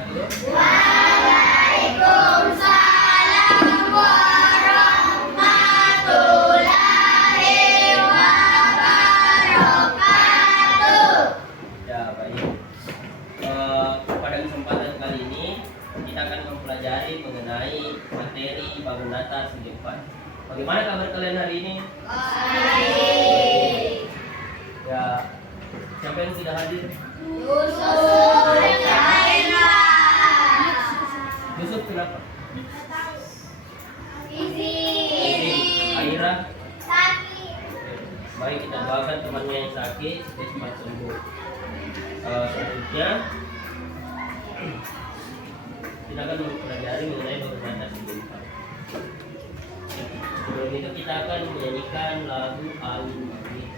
wabarakatuh. Waalaikumsalam warahmatullahi wabarakatuh. Ya, baik. Pada kesempatan kali ini kita akan mempelajari mengenai materi bangun datar segi 4. Bagaimana kabar kalian hari ini? Baik. Ya, siapa yang tidak hadir? Yusuf Caira. Yusuf kenapa? Izi. Aira. Sakit. Baik, kita doakan temannya yang sakit supaya cepat sembuh. Selanjutnya kita akan mempelajari mengenai bangun datar segi 4. Sebelum itu kita akan menyanyikan lagu Angin Angin.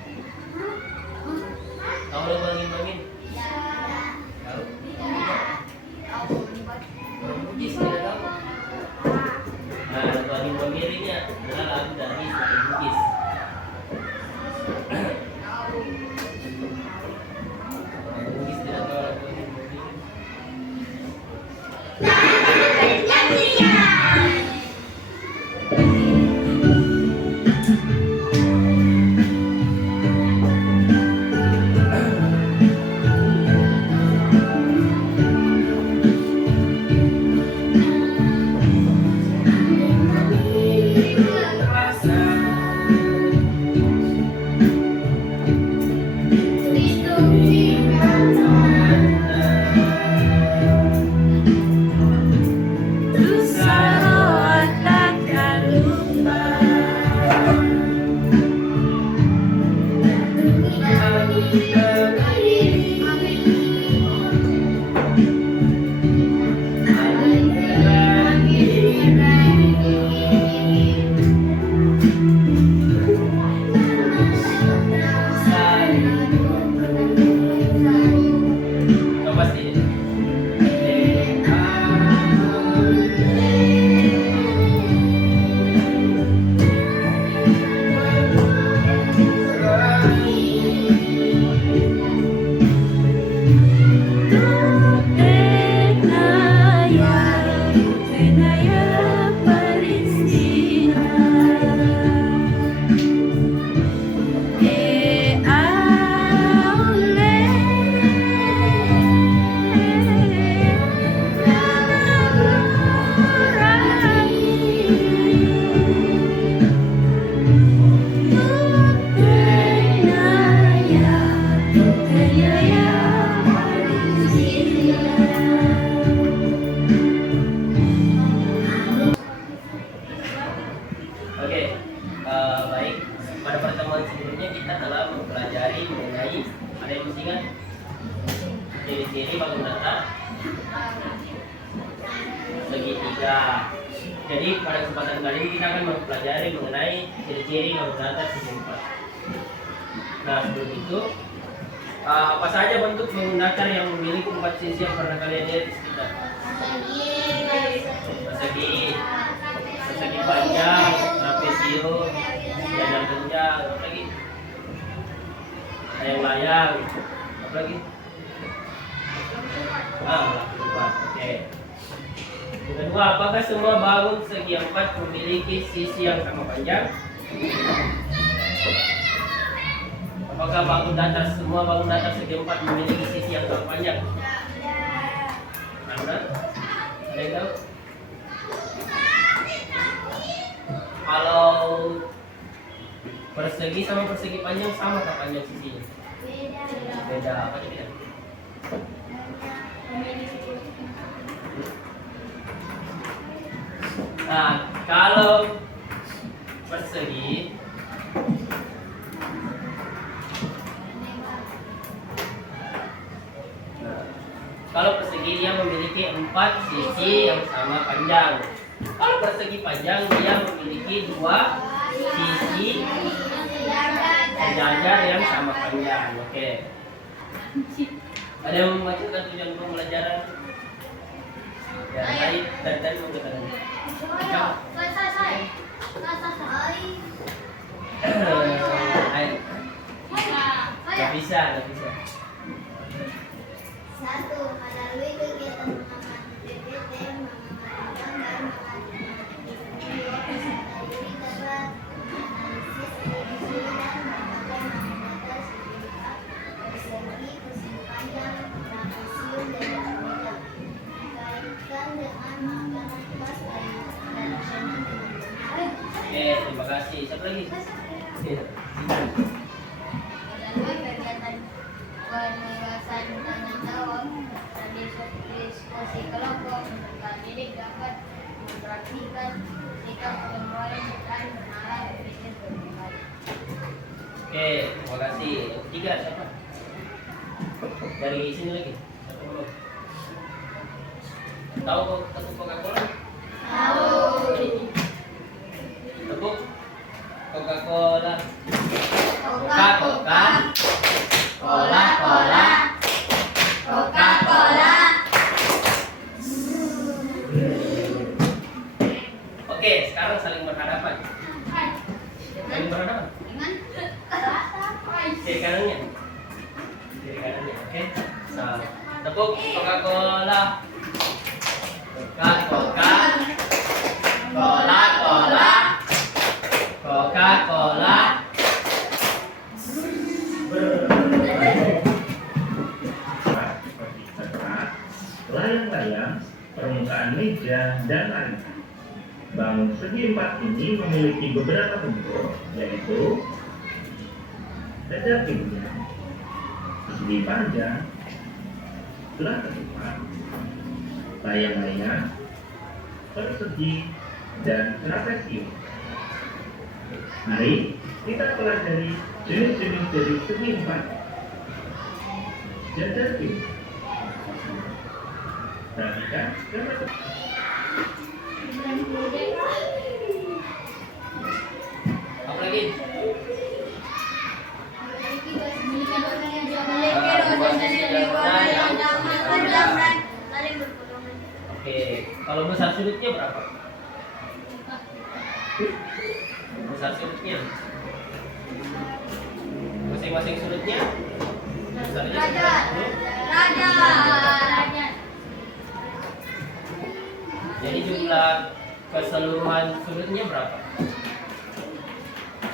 Tahu lagu Angin Angin? Tahu? Bugis tidak tahu? Nah, lagu Angin Angin ini adalah lagu dari suku Bugis. Bugis tidak tahu lagu Angin Angin. Coba sih. Oke, baik. Pada pertemuan sebelumnya kita telah mempelajari mengenai ada yang masih ingat ciri-ciri bangun datar segitiga. Jadi pada kesempatan kali ini kita akan mempelajari mengenai ciri-ciri bangun datar segi 4. Nah, sebelum itu apa saja bentuk bangun datar yang memiliki 4 sisi yang pernah kalian lihat di sekitar? Persegi, persegi panjang, trapesium, jajar genjang, apa lagi? Layang-layang, apa lagi? Belak oke. Yang kedua, apakah semua bangun segi 4 memiliki sisi yang sama panjang? Apakah semua bangun datar segi 4 memiliki sisi yang sama panjang? Benar? Ada yang tahu? Kalau persegi sama persegi panjang sama tak panjang sisinya? Beda. Apa beda? Nah, kalau persegi dia memiliki 4 sisi yang sama panjang. Kalau persegi panjang dia memiliki 2 sisi sejajar yang sama panjang. Oke. Ada yang membacakan tujuan pembelajaran? Ya, tadi mengatakan. Nggak bisa. 1. Melalui kegiatan mengamalkan kasih. Siapa lagi? Iya. Kedua, kegiatan penugasan tanya jawab dan diskusi kelompok untuk didik dapat mempraktikkan sikap pemulai dan mengarah berpikir berbalik. Oke, terima kasih. Yang ketiga siapa? Dari sini lagi. Siapa dulu? Tahu tepuk Coca-Cola? Tahu. Tepuk Coca-Cola. Coca-Cola. Coca-Cola. Coca-Cola. Oke, sekarang saling berhadapan. Saling berhadapan. Kiri kanannya. Kiri kanannya, oke. Nah, tepuk Coca-Cola. Coca-Cola. Coca-Cola. Coca-Cola. Seperti kertas, layang-layang, permukaan meja, dan lain. Bangun segi empat ini memiliki beberapa bentuk, yaitu sejajar pinjam, segi panjang, belah ketupat, layang-layang, persegi, dan trapesium. Mari kita pelajari jenis-jenis dari segi empat. Jajar pinjam. Perhatikan gambar. Apa lagi? Oke, kalau besar sudutnya berapa? Besar sudutnya? Masing-masing sudutnya? Besarnya jadi jumlah keseluruhan sudutnya berapa?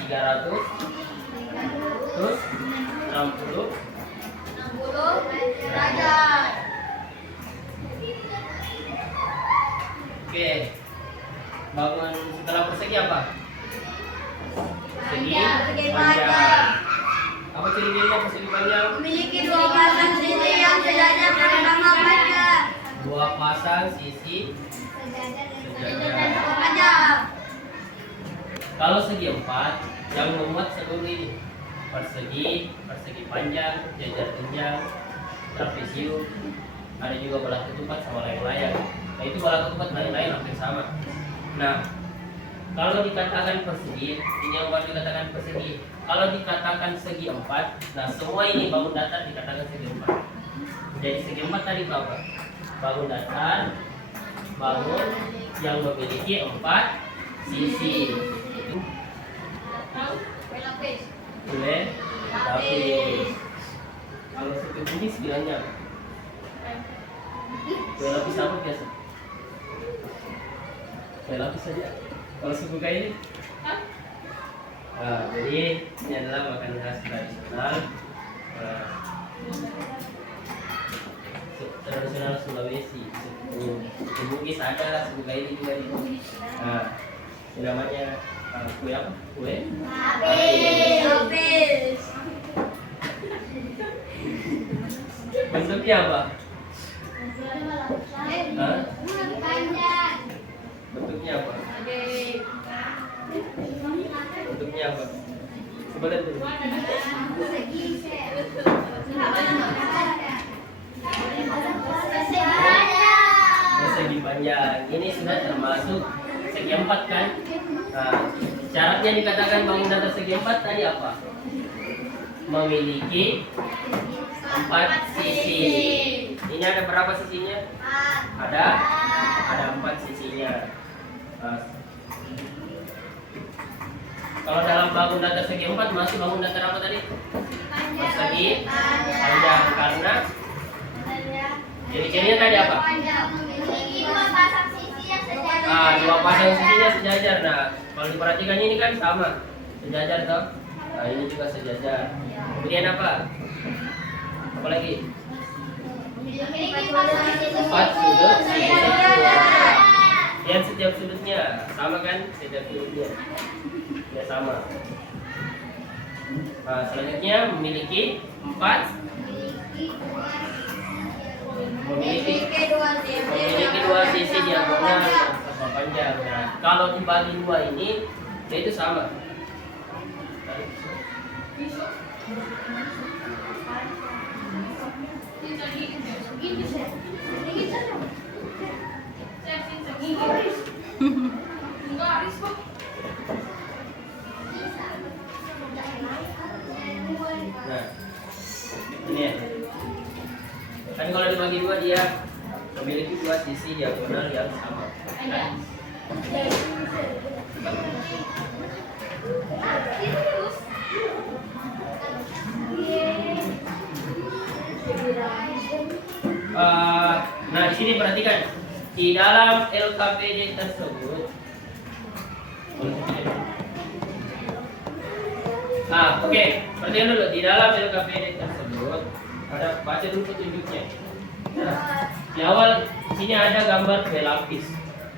300 terus 60. Oke, bangun setelah persegi apa? Persegi panjang. Apa ciri-cirinya persegi panjang? Memiliki dua pasang sisi yang sejajar sama panjang. Dua pasang sisi sejajar. Kalau segi empat, yang memuat seluruh ini persegi, persegi panjang, jajar panjang, trapesium, ada juga belah ketupat sama layang-layang. Nah itu belah ketupat layang-layang hampir sama. Nah kalau dikatakan persegi, ini yang baru dikatakan persegi. Kalau dikatakan segi empat, nah semua ini bangun datar dikatakan segi empat. Jadi segi empat tadi berapa? Bangun datar, bangun yang memiliki empat sisi. Boleh, tapi kalau satu jenis bilangnya apa? Kue lapis apa biasa? Kue lapis saja. Kalau suku kayak ini? Nah, jadi ini adalah makanan khas tradisional tradisional Sulawesi. Suku Bugis ada, suku kayak ini juga di. Nah, ini namanya kue apa? Kue? Lapis. Bentuknya apa? Hah? Panjang. Bentuknya apa? Bentuknya apa? Coba lihat dulu. Persegi panjang. Ini sudah termasuk segi empat kan? Nah, syaratnya dikatakan bangun datar segi empat tadi apa? Memiliki empat sisi. Ini ada berapa sisinya? Ada 4 sisinya. Nah, kalau dalam bangun datar segi empat masih bangun datar apa tadi? Persegi panjang karena ciri-cirinya tadi apa? Memiliki dua pasang sisi yang sejajar. Ah, dua pasang sisinya sejajar. Nah, kalau diperhatikan ini kan sama, sejajar toh. Nah, ini juga sejajar. Kemudian apa? Apa lagi? Memiliki pasang sisi 4 sudut sejajar. Lihat setiap sudutnya sama kan? Setiap sudutnya. Ya sama. Nah, selanjutnya memiliki 4 memiliki dua sisi diagonal sama panjang. Nah, kalau dibagi dua ini, itu sama. Nah, ini ya. Kan kalau dibagi dua dia memiliki dua sisi diagonal yang sama. Nah, di sini perhatikan di dalam LKPD tersebut. Oke, perhatikan dulu di dalam LKPD tersebut ada baca dulu petunjuknya. Nah, di awal sini ada gambar kue lapis.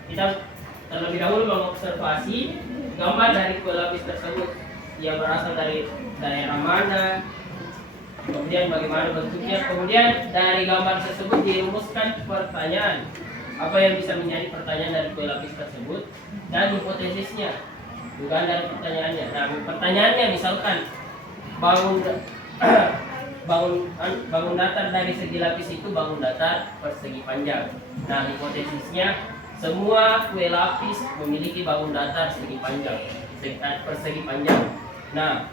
Kita terlebih dahulu mengobservasi gambar dari kue lapis tersebut. Ia berasal dari daerah mana, kemudian bagaimana bentuknya, kemudian dari gambar tersebut dirumuskan pertanyaan. Apa yang bisa menjadi pertanyaan dari kue lapis tersebut dan hipotesisnya, dugaan dari pertanyaannya. Nah, pertanyaannya misalkan bangun datar dari segi lapis itu bangun datar persegi panjang. Nah, hipotesisnya semua kue lapis memiliki bangun datar persegi panjang. Nah,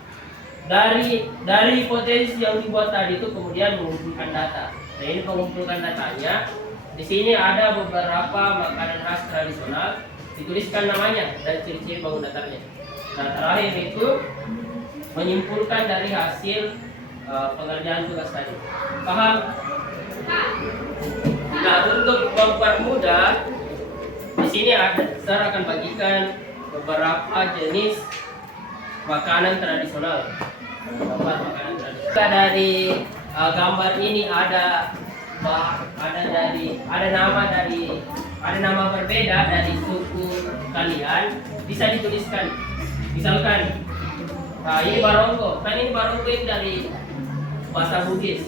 dari hipotesis yang dibuat tadi itu kemudian mengumpulkan data. Nah, ini mengumpulkan datanya. Di sini ada beberapa makanan khas tradisional, dituliskan namanya dan ciri-ciri bangun datarnya. Nah, terakhir itu menyimpulkan dari hasil pengerjaan tugas tadi. Paham? Nah, untuk mempermudah, di sini saya akan bagikan beberapa jenis makanan tradisional. Dari gambar ini ada nama berbeda dari suku kalian, bisa dituliskan. Misalkan, ini barongko. Kan ini barongko ini dari bahasa Bugis.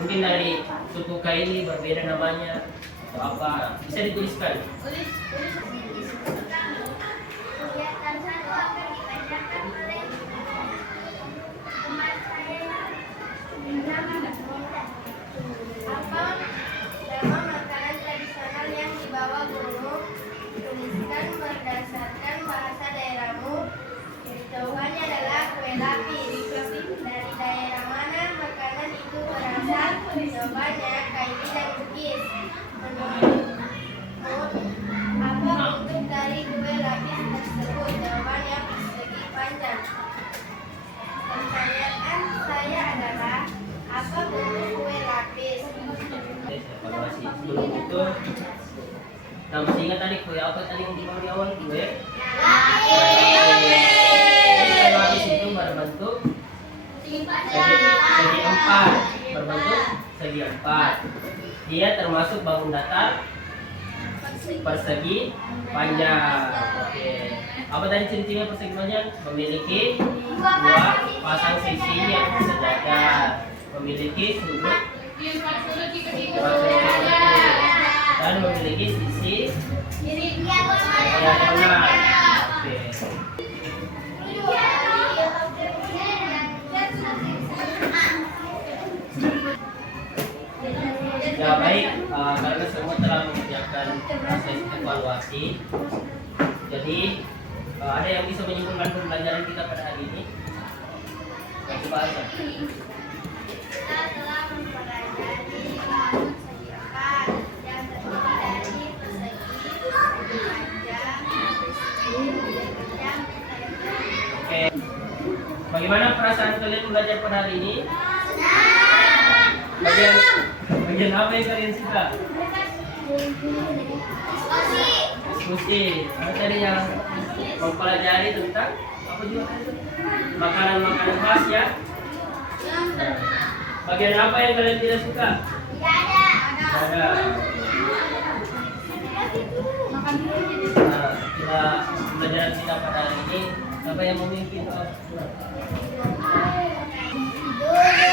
Mungkin dari suku Kaili berbeda namanya atau apa, bisa dituliskan. Apa nama makanan tradisional yang dibawa guru? Tuliskan berdasarkan bahasa daerahmu. Jawabannya adalah kue lapis. Dari daerah mana makanan itu berasal? Jawabannya Kaili dan Bugis. Menurutmu, apa bentuk dari kue lapis tersebut? Jawabannya persegi panjang. Pertanyaan saya adalah, apa bentuk kue lapis? Evaluasi sebelum itu. Nah, masih ingat tadi kue apa tadi yang dibawa di awal? Kue lapis itu berbentuk segi empat, dia termasuk bangun datar persegi panjang. Oke, apa tadi ciri-cirinya persegi panjang? Memiliki dua pasang sisi yang sejajar, memiliki sudut dan memiliki sisi diagonal. Oke. Ya baik, karena semua telah mengerjakan proses evaluasi, jadi ada yang bisa menyimpulkan pembelajaran kita pada hari ini? Coba aja. Kita telah mempelajari bangun segi empat, yang terdiri dari persegi, panjang, Oke. Bagaimana perasaan kalian belajar pada hari ini? Bagian apa yang kalian suka? Diskusi. Ada tadi yang mempelajari tentang apa juga? Makanan-makanan khas ya. Nah, bagian apa yang kalian tidak suka? Tidak ada. Nah, kita pelajaran kita pada hari ini Siapa yang memimpin? Oh, Dulu